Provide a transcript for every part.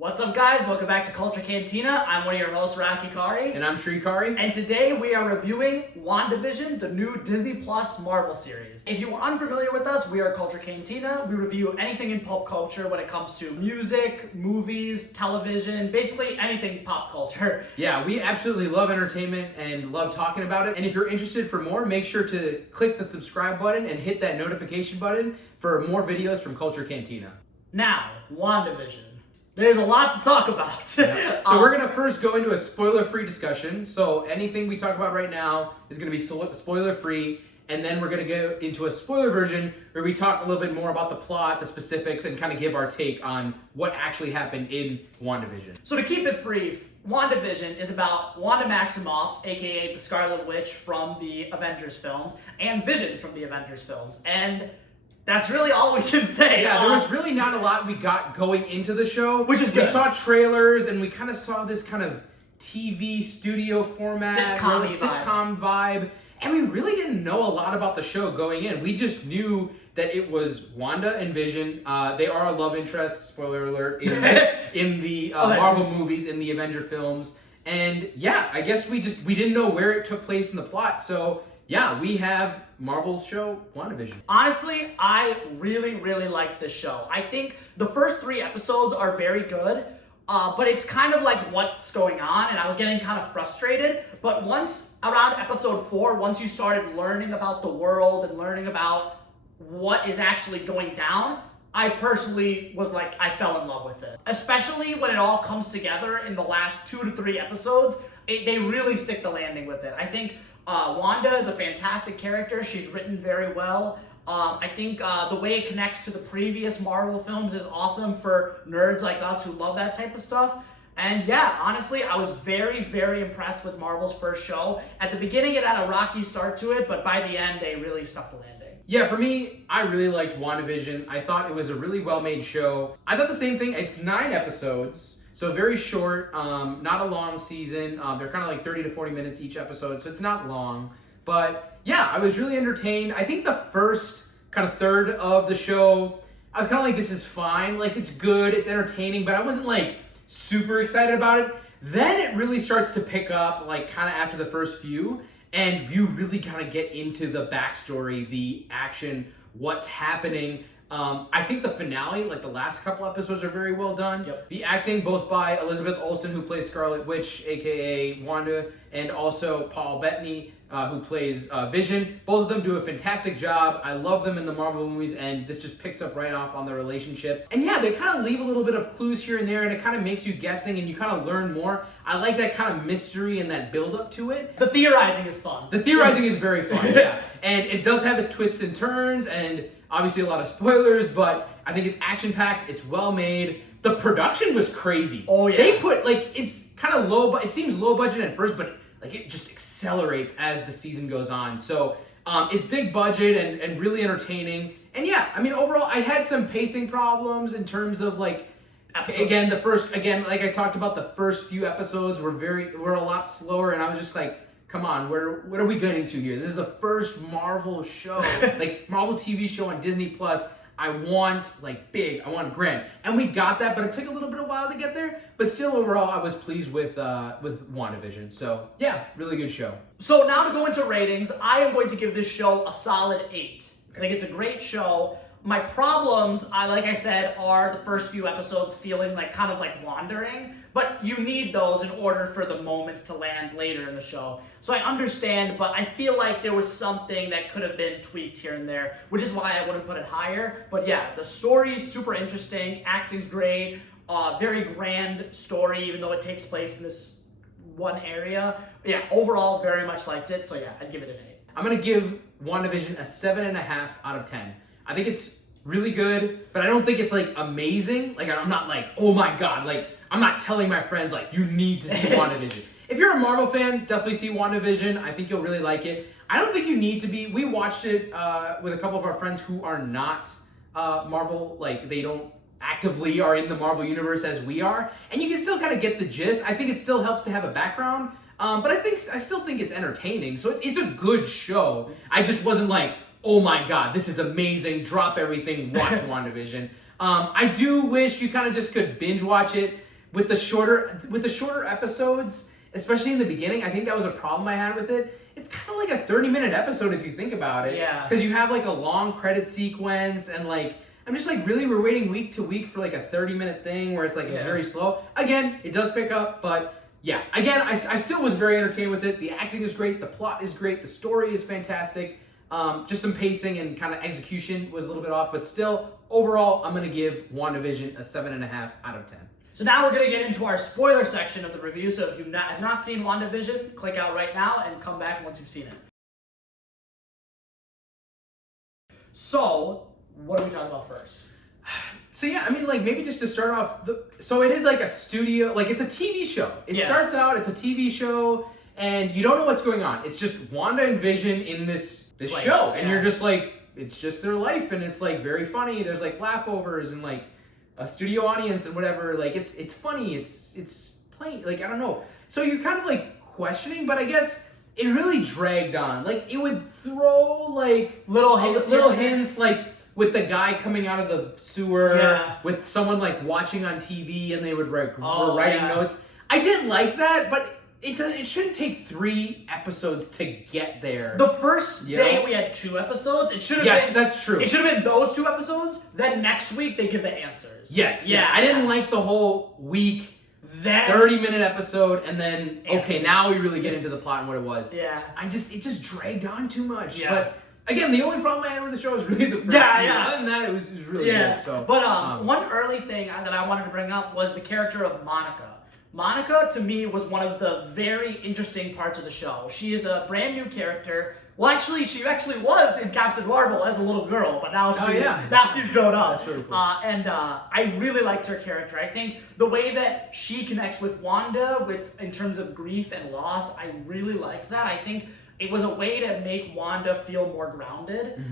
What's up, guys? Welcome back to Culture Cantina. I'm one of your hosts, Rocky Kari. And I'm Sri Kari. And today we are reviewing WandaVision, the new Disney Plus Marvel series. If you are unfamiliar with us, we are Culture Cantina. We review anything in pop culture when it comes to music, movies, television, basically anything pop culture. Yeah, we absolutely love entertainment and love talking about it. And if you're interested for more, make sure to click the subscribe button and hit that notification button for more videos from Culture Cantina. Now, WandaVision. There's a lot to talk about. Yeah. So we're going to first go into a spoiler-free discussion. So anything we talk about right now is going to be spoiler-free. And then we're going to go into a spoiler version where we talk a little bit more about the plot, the specifics, and kind of give our take on what actually happened in WandaVision. So to keep it brief, WandaVision is about Wanda Maximoff, aka the Scarlet Witch from the Avengers films, and Vision from the Avengers films. And that's really all we can say. Yeah, there was really not a lot we got going into the show. Which is good. We saw trailers and we kind of saw this kind of TV studio format, sitcom vibe. And we really didn't know a lot about the show going in. We just knew that it was Wanda and Vision. They are a love interest, spoiler alert, in the Marvel movies, in the Avenger films. And yeah, I guess we didn't know where it took place in the plot. So yeah, we have Marvel's show, WandaVision. Honestly, I really liked this show. I think the first 3 episodes are very good, but it's kind of like what's going on, and I was getting kind of frustrated. But once, around episode 4, once you started learning about the world and learning about what is actually going down, I personally was like, I fell in love with it. Especially when it all comes together in the last 2 to 3 episodes, they really stick the landing with it. I think Wanda is a fantastic character. She's written very well. I think the way it connects to the previous Marvel films is awesome for nerds like us who love that type of stuff. And yeah, honestly, I was very impressed with Marvel's first show. At the beginning, it had a rocky start to it, but by the end, they really stuck the landing. Yeah, for me, I really liked WandaVision. I thought it was a really well-made show. I thought the same thing. It's 9 episodes. So very short, not a long season. They're kind of like 30 to 40 minutes each episode, so it's not long. But yeah, I was really entertained. I think the first kind of third of the show, I was kind of like, this is fine. Like, it's good, it's entertaining, but I wasn't like super excited about it. Then it really starts to pick up, like kind of after the first few, and you really kind of get into the backstory, the action, what's happening. I think the finale, like the last couple episodes, are very well done. Yep. The acting, both by Elizabeth Olsen, who plays Scarlet Witch, aka Wanda, and also Paul Bettany, who plays Vision. Both of them do a fantastic job. I love them in the Marvel movies, and this just picks up right off on their relationship. And yeah, they kind of leave a little bit of clues here and there, and it kind of makes you guessing, and you kind of learn more. I like that kind of mystery and that build-up to it. The theorizing is fun. The theorizing is very fun, yeah. And it does have its twists and turns, and obviously a lot of spoilers, but I think it's action-packed, it's well-made. The production was crazy. Oh, yeah. They put, like, it's kind of low, but it seems low budget at first, but like it just accelerates as the season goes on. So it's big budget and really entertaining. And yeah, I mean, overall, I had some pacing problems in terms of like, again, like I talked about, the first few episodes were a lot slower, and I was just like, come on, what are we getting to here? This is the first Marvel show, like Marvel TV show on Disney Plus. I want like big, I want grand, and we got that, but it took a little bit of a while to get there. But still, overall, I was pleased with WandaVision. So yeah, really good show. So now to go into ratings, I am going to give this show a solid 8. I think it's a great show. My problems, like I said, are the first few episodes feeling like kind of like wandering, but you need those in order for the moments to land later in the show. So I understand, but I feel like there was something that could have been tweaked here and there, which is why I wouldn't put it higher. But yeah, the story is super interesting, acting's great, very grand story, even though it takes place in this one area. Yeah, overall, very much liked it. So yeah, I'd give it an 8. I'm gonna give WandaVision a 7.5 out of 10. I think it's really good, but I don't think it's like amazing. Like, I'm not like, oh my god, like I'm not telling my friends like you need to see WandaVision. If you're a Marvel fan, definitely see WandaVision. I think you'll really like it. I don't think you need to be. We watched it with a couple of our friends who are not Marvel, like they don't actively are in the Marvel universe as we are, and you can still kind of get the gist. I think it still helps to have a background, but I still think it's entertaining. So it's a good show. I just wasn't like, oh my god, this is amazing, drop everything, watch WandaVision. I do wish you kind of just could binge watch it. with the shorter episodes, especially in the beginning, I think that was a problem I had with it. It's kind of like a 30-minute episode if you think about it. Yeah. Because you have like a long credit sequence and like, I'm just like, really, we're waiting week to week for like a 30-minute thing where it's like, it's very slow. Again, it does pick up, but yeah. Again, I still was very entertained with it. The acting is great. The plot is great. The story is fantastic. Just some pacing and kind of execution was a little bit off, but still, overall, I'm going to give WandaVision a 7.5 out of 10. So now we're going to get into our spoiler section of the review. So if you have not seen WandaVision, click out right now and come back once you've seen it. So, what are we talking about first? So yeah, I mean, like, maybe just to start off, so it is like a studio, like it's a TV show. It starts out, it's a TV show, and you don't know what's going on. It's just Wanda and Vision in this show, and you're just like, it's just their life, and it's like very funny. There's like laughovers and like a studio audience and whatever. Like it's funny. It's plain. Like I don't know. So you're kind of like questioning, but I guess it really dragged on. Like it would throw like little hints, like with the guy coming out of the sewer, with someone like watching on TV, and they would were writing notes. I didn't like that, but it shouldn't take 3 episodes to get there. The first day we had 2 episodes. It should have been. Yes, that's true. It should have been those 2 episodes. Then next week they give the answers. Yes. Yeah. I didn't like the whole week. Then 30-minute episode, and then okay, now we really get into the plot and what it was. Yeah. It just dragged on too much. Yeah. But again, the only problem I had with the show is really the first Other than that, it was really good. So, but one early thing that I wanted to bring up was the character of Monica. Monica, to me, was one of the very interesting parts of the show. She is a brand new character. Well, actually, she was in Captain Marvel as a little girl, but now she's grown up. That's really cool. I really liked her character. I think the way that she connects with Wanda, in terms of grief and loss, I really liked that. I think it was a way to make Wanda feel more grounded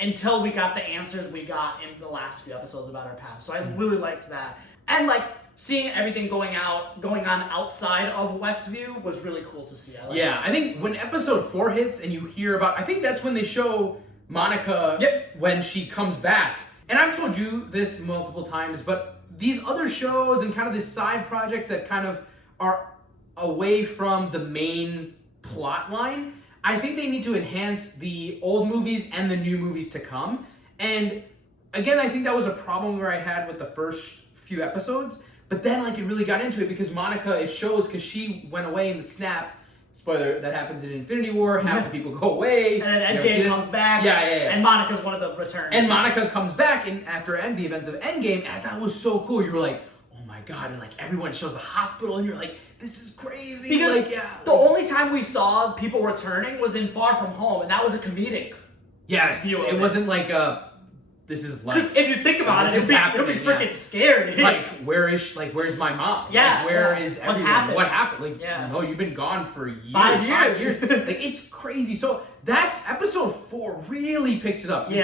until we got the answers we got in the last few episodes about her past. So I really liked that. And like seeing everything going on outside of Westview was really cool to see. I think when episode 4 hits and you hear about, I think that's when they show Monica when she comes back. And I've told you this multiple times, but these other shows and kind of these side projects that kind of are away from the main plot line, I think they need to enhance the old movies and the new movies to come. And again, I think that was a problem where I had with the first few episodes, but then like it really got into it because Monica, it shows because she went away in the snap. Spoiler, that happens in Infinity War. Half the people go away. And then Endgame comes back. Yeah. And Monica's one of the returns. And Monica comes back after the events of Endgame, and that was so cool. You were like, oh my god, and like everyone shows the hospital, and you're like, this is crazy. Because the only time we saw people returning was in Far From Home, and that was a comedic. Yes, it wasn't like this is like. Because if you think about it, it'll be freaking scary. Like, where's my mom? Yeah. Like, where is everyone? What's happened? What happened? Like, no, you've been gone for years. 5 years. 5 years. Like, it's crazy. So that's episode 4 really picks it up. You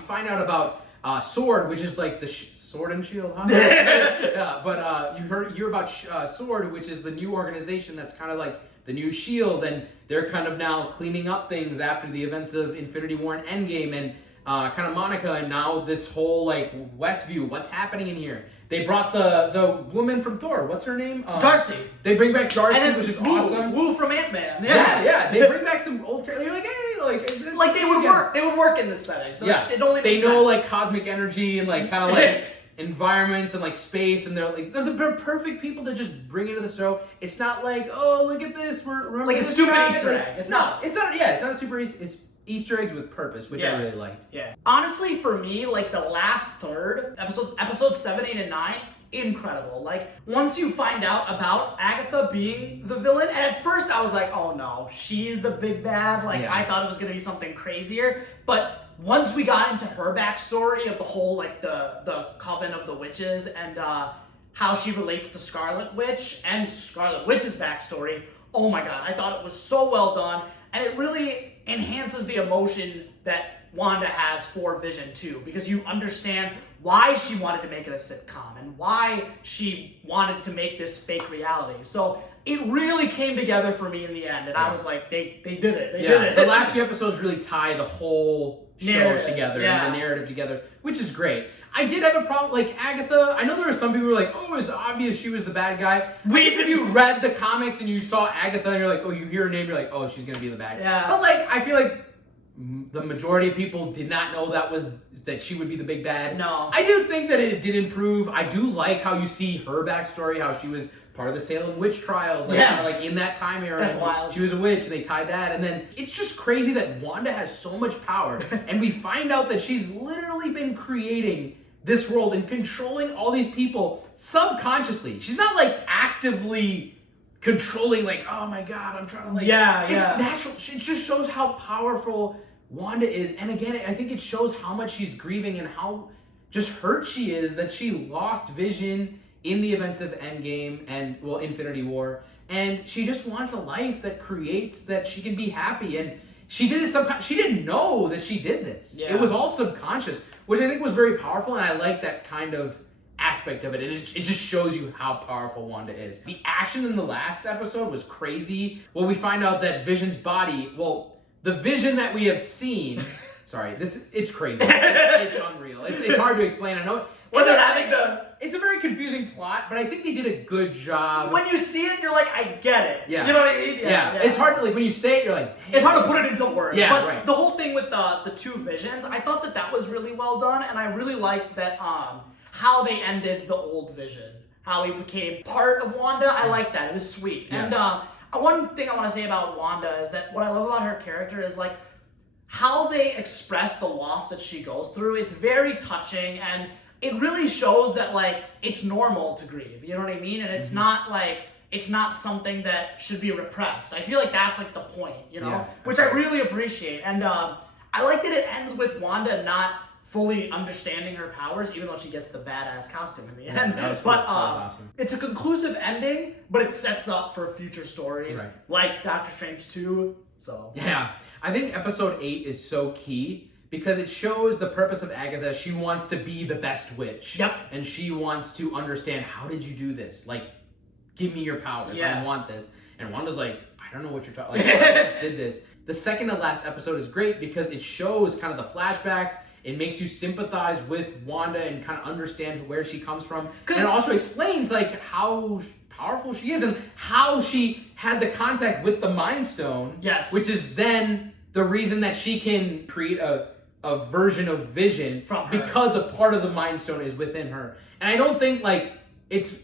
find out about Sword, which is like the Sword and Shield, huh? But you hear about Sword, which is the new organization that's kind of like the new Shield, and they're kind of now cleaning up things after the events of Infinity War and Endgame, and kind of Monica, and now this whole like Westview, what's happening in here? They brought the woman from Thor. What's her name? Darcy. They bring back Darcy, which is awesome. Woo from Ant-Man. Yeah. They bring back some old characters. You're like, hey, like they would work. They would work in this setting. So it only makes sense. They know like cosmic energy and like kind of like environments and like space, and they're the perfect people to just bring into the show. It's not like, oh, look at this, we're like a stupid Easter egg. It's not a super it's Easter eggs with purpose, which I really liked. Yeah. Honestly, for me, like the last third, episode 7, 8, and 9, incredible. Like, once you find out about Agatha being the villain, and at first I was like, oh no, she's the big bad. Like, I thought it was gonna be something crazier. But once we got into her backstory of the whole, like, the Coven of the Witches, and how she relates to Scarlet Witch, and Scarlet Witch's backstory, oh my god, I thought it was so well done. And it really enhances the emotion that Wanda has for Vision too, because you understand why she wanted to make it a sitcom and why she wanted to make this fake reality. So it really came together for me in the end, and I was like, they did it. They did it. The last few episodes really tie the whole narrative, together, yeah. and the narrative together, which is great. I did have a problem, like Agatha. I know there were some people who were like, "Oh, it's obvious she was the bad guy." If you read the comics and you saw Agatha, and you're like, "Oh," you hear her name, you're like, "Oh, she's gonna be the bad guy." Yeah. But like, I feel like the majority of people did not know that she would be the big bad. No. I do think that it did improve. I do like how you see her backstory, how she was part of the Salem witch trials, like, Yeah. like in that time era. That's wild. She was a witch, and they tied that. And then it's just crazy that Wanda has so much power, and we find out that she's literally been creating this world and controlling all these people subconsciously. She's not like actively controlling, like, oh my god, I'm trying to like. It's natural. It just shows how powerful Wanda is, and again, I think it shows how much she's grieving and how just hurt she is that she lost Vision in the events of Endgame and Infinity War, and she just wants a life that creates that she can be happy. And she did it she didn't know that she did this. Yeah. It was all subconscious, which I think was very powerful, and I like that kind of aspect of it. And it just shows you how powerful Wanda is. The action in the last episode was crazy. Well, we find out that Vision's body, the Vision that we have seen, sorry, it's crazy. It's unreal. It's hard to explain. I know. It's a very confusing plot, but I think they did a good job. When you see it, you're like, I get it. Yeah. You know what I mean? Yeah. It's hard to, like, when you say it, you're like, damn. It's hard to put it into words. Yeah, but right. The whole thing with the two Visions, I thought that was really well done, and I really liked that how they ended the old Vision, how he became part of Wanda. I like that. It was sweet. Yeah. And one thing I want to say about Wanda is that what I love about her character is like how they express the loss that she goes through. It's very touching, and it really shows that like it's normal to grieve. You know what I mean? And it's not like it's not something that should be repressed. I feel like that's like the point, you know, which I really appreciate. And I like that it ends with Wanda not fully understanding her powers, even though she gets the badass costume in the end. That was awesome. It's a conclusive ending, but it sets up for future stories like Doctor Strange 2. So yeah, I think episode 8 is so key because it shows the purpose of Agatha. She wants to be the best witch. Yep. And she wants to understand, how did you do this? Like, give me your powers. Yeah. I want this. And Wanda's like, I don't know what you're talking about. Like, I just did this. The second to last episode is great because it shows kind of the flashbacks. It makes you sympathize with Wanda and kind of understand where she comes from. And it also explains like how powerful she is and how she had the contact with the Mind Stone. Yes. Which is then the reason that she can create a version of Vision from her, because a part of the Mind Stone is within her. And I don't think like it's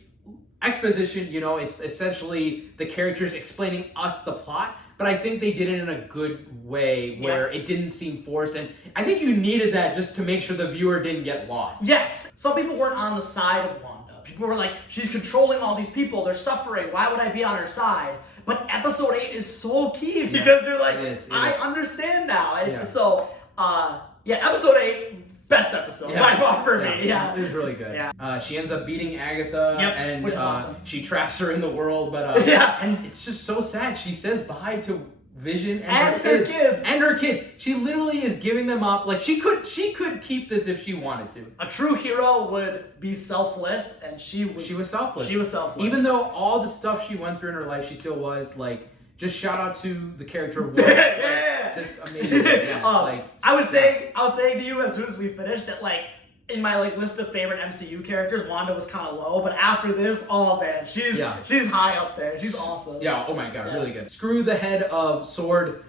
exposition, you know, it's essentially the characters explaining us the plot, but I think they did it in a good way where it didn't seem forced, and I think you needed that just to make sure the viewer didn't get lost. Yes. Some people weren't on the side of Wanda. People were like, she's controlling all these people, they're suffering, why would I be on her side? But episode 8 is so key because you're like, I understand now. So, episode 8, best episode by far for me. Yeah, it was really good. Yeah. She ends up beating Agatha, and which is awesome. She traps her in the world, but and it's just so sad. She says bye to Vision and her kids. And her kids. She literally is giving them up. Like she could keep this if she wanted to. A true hero would be selfless, and she was selfless. She was selfless. Even though all the stuff she went through in her life, she still was like. Just shout out to the character of Wanda. Just amazing. I was saying to you as soon as we finished that like in my like list of favorite MCU characters, Wanda was kind of low, but after this, oh man, she's high up there. She's awesome. Yeah. Oh my god, really good. Screw the head of Sword.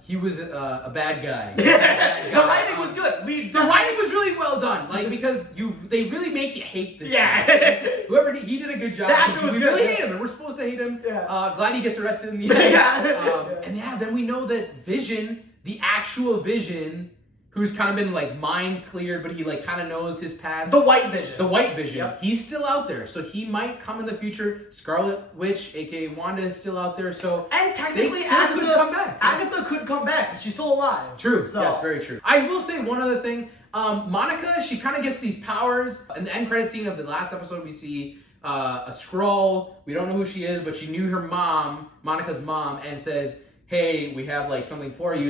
He was a bad guy. The writing was good. The writing was really well done. Like because they really make you hate this. Yeah. Guy. Whoever he did a good job. The actor was we good. really hate him, and we're supposed to hate him. Yeah. Glad he gets arrested in the end. And then we know that Vision, the actual Vision, who's kind of been like mind cleared, but he like kind of knows his past. The White Vision. The White Vision. Yep. He's still out there, so he might come in the future. Scarlet Witch, aka Wanda, is still out there. So and technically, Agatha could come back. Agatha could come back. She's still alive. True. So. Yes, very true. I will say one other thing. Monica, she kind of gets these powers. In the end credit scene of the last episode, we see a Skrull. We don't know who she is, but she knew her mom, Monica's mom, and says, hey, we have like something for you.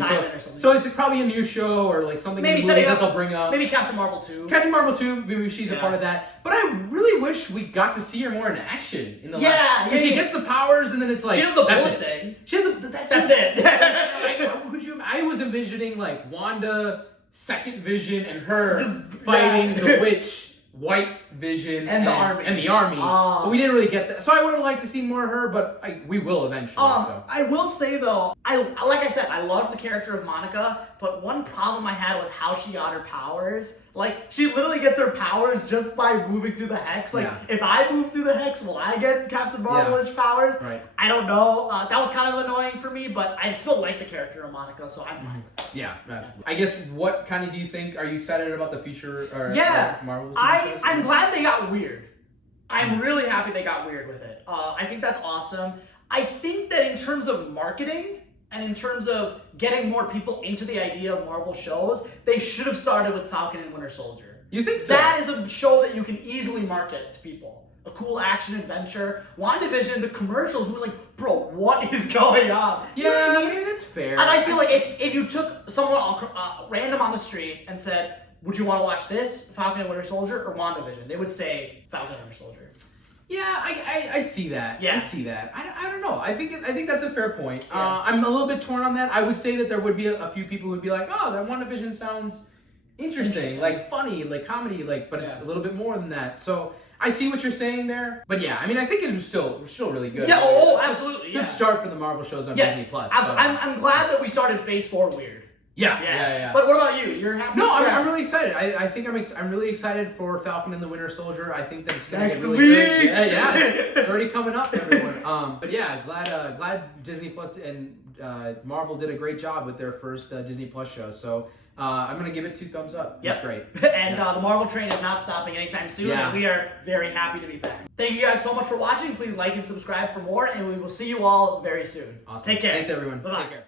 So it's probably a new show or like something maybe that they'll bring up. Maybe Captain Marvel 2. Captain Marvel 2, maybe she's a part of that. But I really wish we got to see her more in action in the last. Because she gets the powers and then it's like she does the bullet thing. She has that's it. I was envisioning like Wanda Second Vision and her Just fighting the witch, White Vision, And the army. And the army. But we didn't really get that. So I would have liked to see more of her, but we will eventually. So. I will say though, like I said, I love the character of Monica, but one problem I had was how she got her powers. Like, she literally gets her powers just by moving through the hex. Like, if I move through the hex, will I get Captain Marvel-ish powers? Right. I don't know. That was kind of annoying for me, but I still like the character of Monica, so I'm fine with it. Yeah, absolutely. I guess what kind of do you think? Are you excited about the future? Marvel? I'm glad they got weird. I'm really happy they got weird with it. I think that's awesome. I think that in terms of marketing and in terms of getting more people into the idea of Marvel shows, they should have started with Falcon and Winter Soldier. You think so? That is a show that you can easily market to people. A cool action adventure. WandaVision, the commercials were like, bro, what is going on? Yeah, You know what I mean? maybe that's fair. And I feel like if you took someone random on the street and said, would you want to watch this, Falcon and Winter Soldier, or WandaVision? They would say Falcon and Winter Soldier. Yeah, I see that. Yeah. I see that. I don't know. I think that's a fair point. Yeah. I'm a little bit torn on that. I would say that there would be a few people who would be like, oh, that WandaVision sounds interesting, like funny, like comedy, like, but it's a little bit more than that. So I see what you're saying there. But yeah, I mean, I think it was still really good. Yeah, absolutely. Good start for the Marvel shows on Disney Plus. I'm glad that we started Phase 4 weird. Yeah. But what about you? You're happy? No, I'm really excited. I think I'm really excited for Falcon and the Winter Soldier. I think that it's gonna Next get really week. good. Yeah, it's already coming up, everyone. But yeah, glad Disney Plus and Marvel did a great job with their first Disney Plus show. So I'm gonna give it 2 thumbs up. It's great. And the Marvel train is not stopping anytime soon. Yeah. And we are very happy to be back. Thank you guys so much for watching. Please like and subscribe for more, and we will see you all very soon. Awesome. Take care. Thanks, everyone. Bye-bye. Take care.